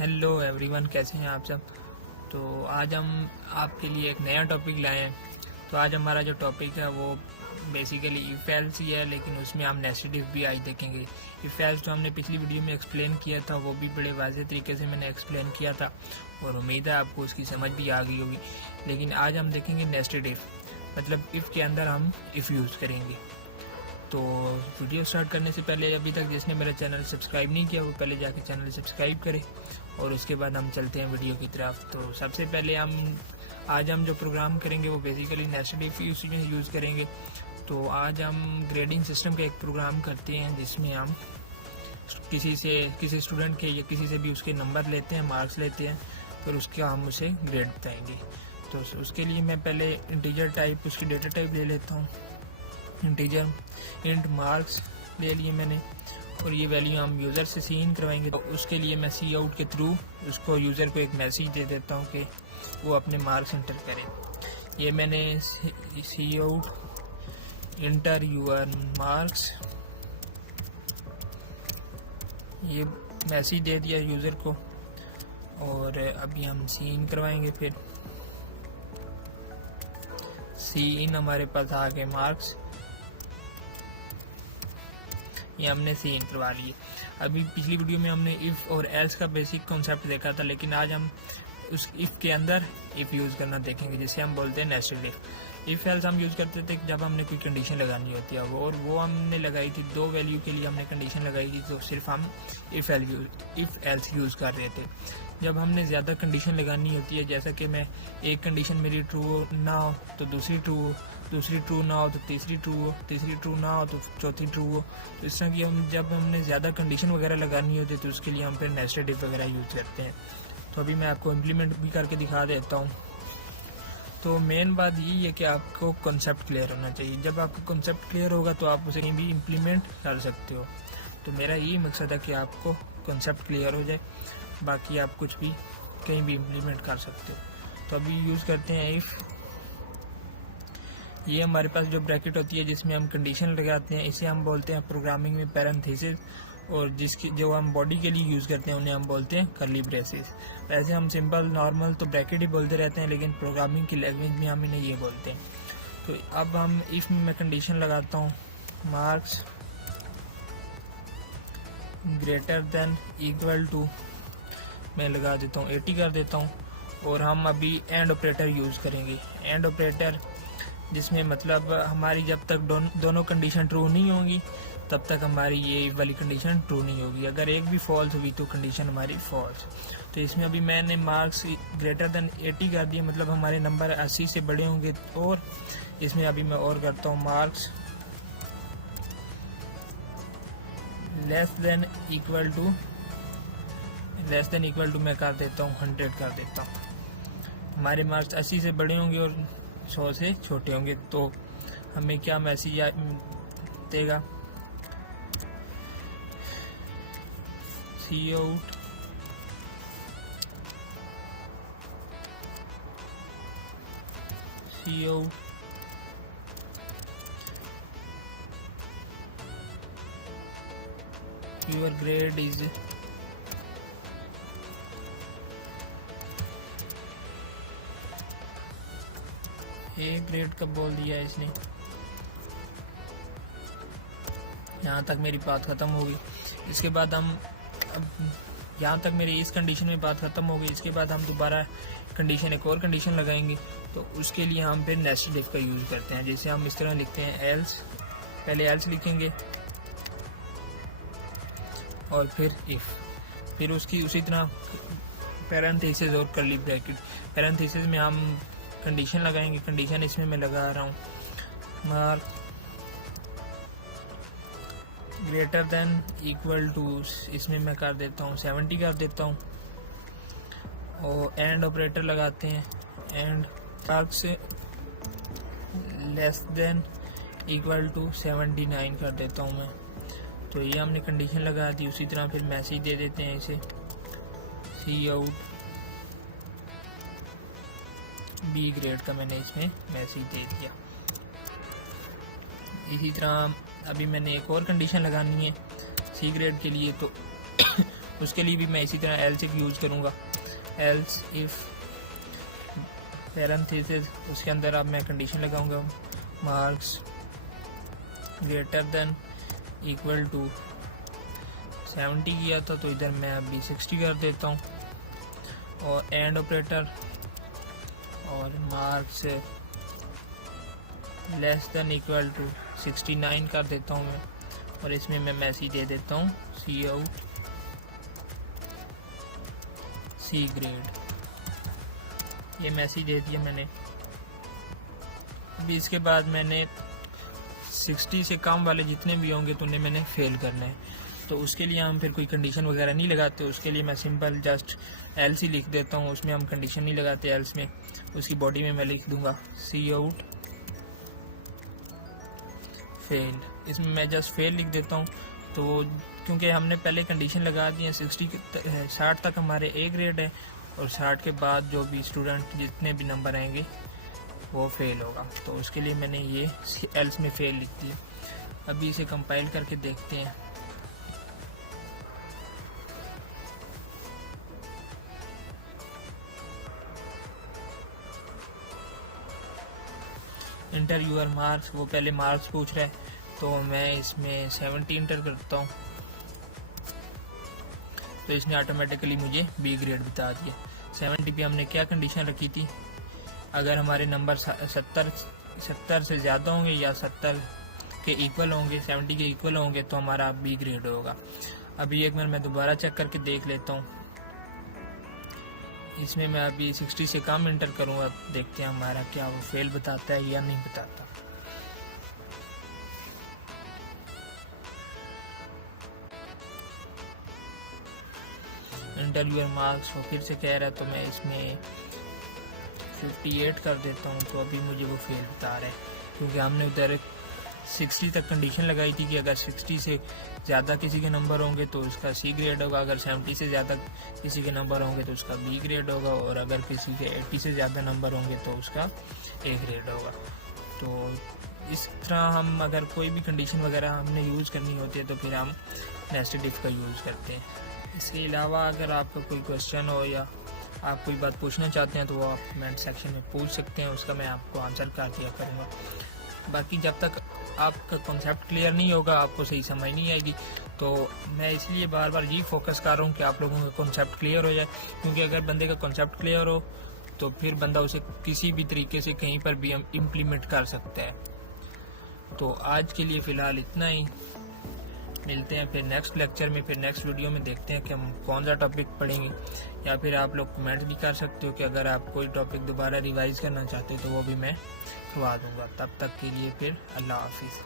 Hello everyone, कैसे हैं आप सब। तो आज हम आपके लिए एक नया टॉपिक लाए हैं। तो आज हमारा जो टॉपिक है वो बेसिकली इफ एल्स ही है, लेकिन उसमें हम नेस्टेड इफ भी आज देखेंगे। इफ एल्स जो हमने पिछली वीडियो में एक्सप्लेन किया था वो भी बड़े वाज़ेह तरीके से मैंने एक्सप्लेन किया था और उम्मीद है आपको उसकी समझ भी आ गई होगी। लेकिन आज हम देखेंगे नेस्टेड इफ, मतलब इफ़ के अंदर हम इफ़ यूज़ करेंगे। तो वीडियो स्टार्ट करने से पहले अभी तक जिसने मेरा चैनल सब्सक्राइब नहीं किया वो पहले जाके चैनल सब्सक्राइब करे और उसके बाद हम चलते हैं वीडियो की तरफ। तो सबसे पहले आज हम जो प्रोग्राम करेंगे वो बेसिकली नेस्टेड इफ यूज़ करेंगे। तो आज हम ग्रेडिंग सिस्टम का एक प्रोग्राम करते हैं जिसमें हम किसी स्टूडेंट के या किसी से भी उसके नंबर लेते हैं, मार्क्स लेते हैं, फिर उसका हम उसे ग्रेड बताएंगे। तो उसके लिए मैं पहले इंटीजर टाइप उसकी डेटा टाइप ले लेता हूँ। इंटीजर इंट मार्क्स ले लिए मैंने और ये वैल्यू हम यूज़र से सी इन करवाएंगे। तो उसके लिए मैं सी आउट के थ्रू उसको यूज़र को एक मैसेज दे देता हूँ कि वो अपने मार्क्स इंटर करे। ये मैंने सी आउट इंटर यूर मार्क्स ये मैसेज दे दिया यूज़र को और अभी हम सी इन करवाएंगे। फिर सी इन हमारे पास आ गए मार्क्स, ये हमने सी इन करवा लिए। अभी पिछली वीडियो में हमने इफ़ और एल्स का बेसिक कॉन्सेप्ट देखा था, लेकिन आज हम उस इफ़ के अंदर इफ़ यूज़ करना देखेंगे जिसे हम बोलते हैं नेस्टेड इफ़। इफ़ एल्स हम यूज़ करते थे जब हमने कोई कंडीशन लगानी होती है और वो हमने लगाई थी दो वैल्यू के लिए हमने कंडीशन लगाई थी, तो सिर्फ हम इफ़ एल्स यूज़ कर रहे थे। जब हमने ज़्यादा कंडीशन लगानी होती है, जैसा कि मैं एक कंडीशन मेरी ट्रू ना हो तो दूसरी ट्रू हो, दूसरी ट्रू ना हो तो तीसरी ट्रू हो, तीसरी ट्रू ना हो तो चौथी ट्रू हो। तो इस तरह की जब हमने ज़्यादा कंडीशन वगैरह लगानी होती है तो उसके लिए हम फिर नेस्टेड इफ वगैरह यूज़ करते हैं। तो अभी मैं आपको इम्प्लीमेंट भी करके दिखा देता हूँ। तो मेन बात यही है कि आपको कॉन्सेप्ट क्लियर होना चाहिए। जब आपका कॉन्सेप्ट क्लियर होगा तो आप उसे कहीं भी इम्प्लीमेंट कर सकते हो। तो मेरा यही मकसद है कि आपको कॉन्सेप्ट क्लियर हो जाए, बाकी आप कुछ भी कहीं भी इम्प्लीमेंट कर सकते हो। तो अभी यूज़ करते हैं इफ़। ये हमारे पास जो ब्रैकेट होती है जिसमें हम कंडीशन लगाते हैं, इसे हम बोलते हैं प्रोग्रामिंग में पैरेंथेसिस, और जिसकी जो हम बॉडी के लिए यूज़ करते हैं उन्हें हम बोलते हैं कर्ली ब्रेसेस। वैसे हम सिंपल नॉर्मल तो ब्रैकेट ही बोलते रहते हैं, लेकिन प्रोग्रामिंग की लैंग्वेज में हम इन्हें ये बोलते हैं। तो अब हम इफ़ में मैं कंडीशन लगाता हूँ marks greater than equal to, मैं लगा देता हूँ 80 कर देता हूँ। और हम अभी एंड ऑपरेटर यूज़ करेंगे। एंड ऑपरेटर जिसमें मतलब हमारी जब तक दोनों कंडीशन ट्रू नहीं होंगी तब तक हमारी ये वाली कंडीशन ट्रू नहीं होगी। अगर एक भी फॉल्स हुई तो कंडीशन हमारी फॉल्स। तो इसमें अभी मैंने मार्क्स ग्रेटर देन 80 कर दिया, मतलब हमारे नंबर 80 से बड़े होंगे। और इसमें अभी मैं और करता हूँ marks less than equal to मैं कर देता हूँ 100 कर देता हूँ। हमारे मार्क्स 80 से बड़े होंगे और 100 से छोटे होंगे। तो हमें क्या मैसेज देगा, see out your grade is A grade कब बोल दिया है इसने। यहाँ तक मेरी बात ख़त्म होगी। इसके बाद हम अब यहाँ तक मेरी इस कंडीशन में बात ख़त्म हो गई। इसके बाद हम दोबारा एक और कंडीशन लगाएंगे। तो उसके लिए हम फिर नेस्टेड इफ का यूज़ करते हैं, जैसे हम इस तरह लिखते हैं एल्स, पहले एल्स लिखेंगे और फिर इफ़, फिर उसकी उसी तरह पैरेंथेसिस और कर्ली ब्रैकेट। पैरेंथेसिस में हम कंडीशन लगाएंगे। कंडीशन इसमें मैं लगा रहा हूँ mark greater than equal to, इसमें मैं कर देता हूँ 70 कर देता हूँ। और एंड ऑपरेटर लगाते हैं, एंड मार्क्स से लेस देन इक्वल टू 79 कर देता हूँ मैं। तो ये हमने कंडीशन लगा दी। उसी तरह फिर मैसेज दे देते हैं इसे सी आउट बी ग्रेड का मैंने इसमें मैसेज दे दिया। इसी तरह अभी मैंने एक और कंडीशन लगानी है सी ग्रेड के लिए, तो उसके लिए भी मैं इसी तरह एल्स इफ यूज़ करूँगा। एल्स इफ पैरेंथेसिस, उसके अंदर अब मैं कंडीशन लगाऊंगा marks greater than equal to 70 किया था, तो इधर मैं अभी 60 कर देता हूँ। और एंड ऑपरेटर और marks less than equal to 69 कर देता हूँ मैं। और इसमें मैं मैसेज दे देता हूँ सी आउट सी ग्रेड, ये मैसेज दे दिया मैंने। अभी इसके बाद मैंने 60 से कम वाले जितने भी होंगे तो उन्हें मैंने फेल करना है। तो उसके लिए हम फिर कोई कंडीशन वगैरह नहीं लगाते, उसके लिए मैं सिंपल जस्ट एल्स ही लिख देता हूँ, उसमें हम कंडीशन नहीं लगाते। एल्स में उसकी बॉडी में मैं लिख दूंगा सी आउट फेल, इसमें मैं जस्ट फेल लिख देता हूँ। तो क्योंकि हमने पहले कंडीशन लगा दी है 60 तक हमारे ए ग्रेड है, और 60 के बाद जो भी स्टूडेंट जितने भी नंबर आएंगे वो फेल होगा, तो उसके लिए मैंने ये एल्स में फेल लिख दिया। अभी इसे कंपाइल करके देखते हैं। इंटर यूर मार्क्स, वो पहले मार्क्स पूछ रहा है, तो मैं इसमें 70 इंटर करता हूँ, तो इसने ऑटोमेटिकली मुझे बी ग्रेड बता दिया। 70 पे हमने क्या कंडीशन रखी थी, अगर हमारे नंबर 70 से ज़्यादा होंगे या 70 के इक्वल होंगे, 70 के इक्वल होंगे तो हमारा बी ग्रेड होगा। अभी एक बार मैं दोबारा चेक करके देख लेता हूँ। इसमें मैं अभी 60 से कम इंटर करूँगा, देखते हैं हमारा क्या वो फेल बताता है या नहीं बताता। इंटर यूर मार्क्स वो फिर से कह रहा है, तो मैं इसमें 58 कर देता हूँ, तो अभी मुझे वो फेल बता रहा है, क्योंकि हमने उधर 60 तक कंडीशन लगाई थी कि अगर 60 से ज़्यादा किसी के नंबर होंगे तो उसका सी ग्रेड होगा, अगर 70 से ज़्यादा किसी के नंबर होंगे तो उसका बी ग्रेड होगा, और अगर किसी के 80 से ज़्यादा नंबर होंगे तो उसका ए ग्रेड होगा। तो इस तरह हम अगर कोई भी कंडीशन वगैरह हमने यूज़ करनी होती है तो फिर हम नेस्टेड इफ का यूज़ करते हैं। इसके अलावा अगर आपका कोई क्वेश्चन हो या आप कोई बात पूछना चाहते हैं तो वो आप कमेंट सेक्शन में पूछ सकते हैं, उसका मैं आपको आंसर कर दिया करूँगा। बाकी जब तक आपका कॉन्सेप्ट क्लियर नहीं होगा, आपको सही समझ नहीं आएगी, तो मैं इसलिए बार बार यही फोकस कर रहा हूँ कि आप लोगों का कॉन्सेप्ट क्लियर हो जाए, क्योंकि अगर बंदे का कॉन्सेप्ट क्लियर हो तो फिर बंदा उसे किसी भी तरीके से कहीं पर भी इम्प्लीमेंट कर सकता है। तो आज के लिए फ़िलहाल इतना ही, मिलते हैं फिर नेक्स्ट लेक्चर में, फिर नेक्स्ट वीडियो में देखते हैं कि हम कौन सा टॉपिक पढ़ेंगे, या फिर आप लोग कमेंट भी कर सकते हो कि अगर आप कोई टॉपिक दोबारा रिवाइज करना चाहते हो तो वो भी मैं करवा दूंगा। तब तक के लिए फिर अल्लाह हाफिज़।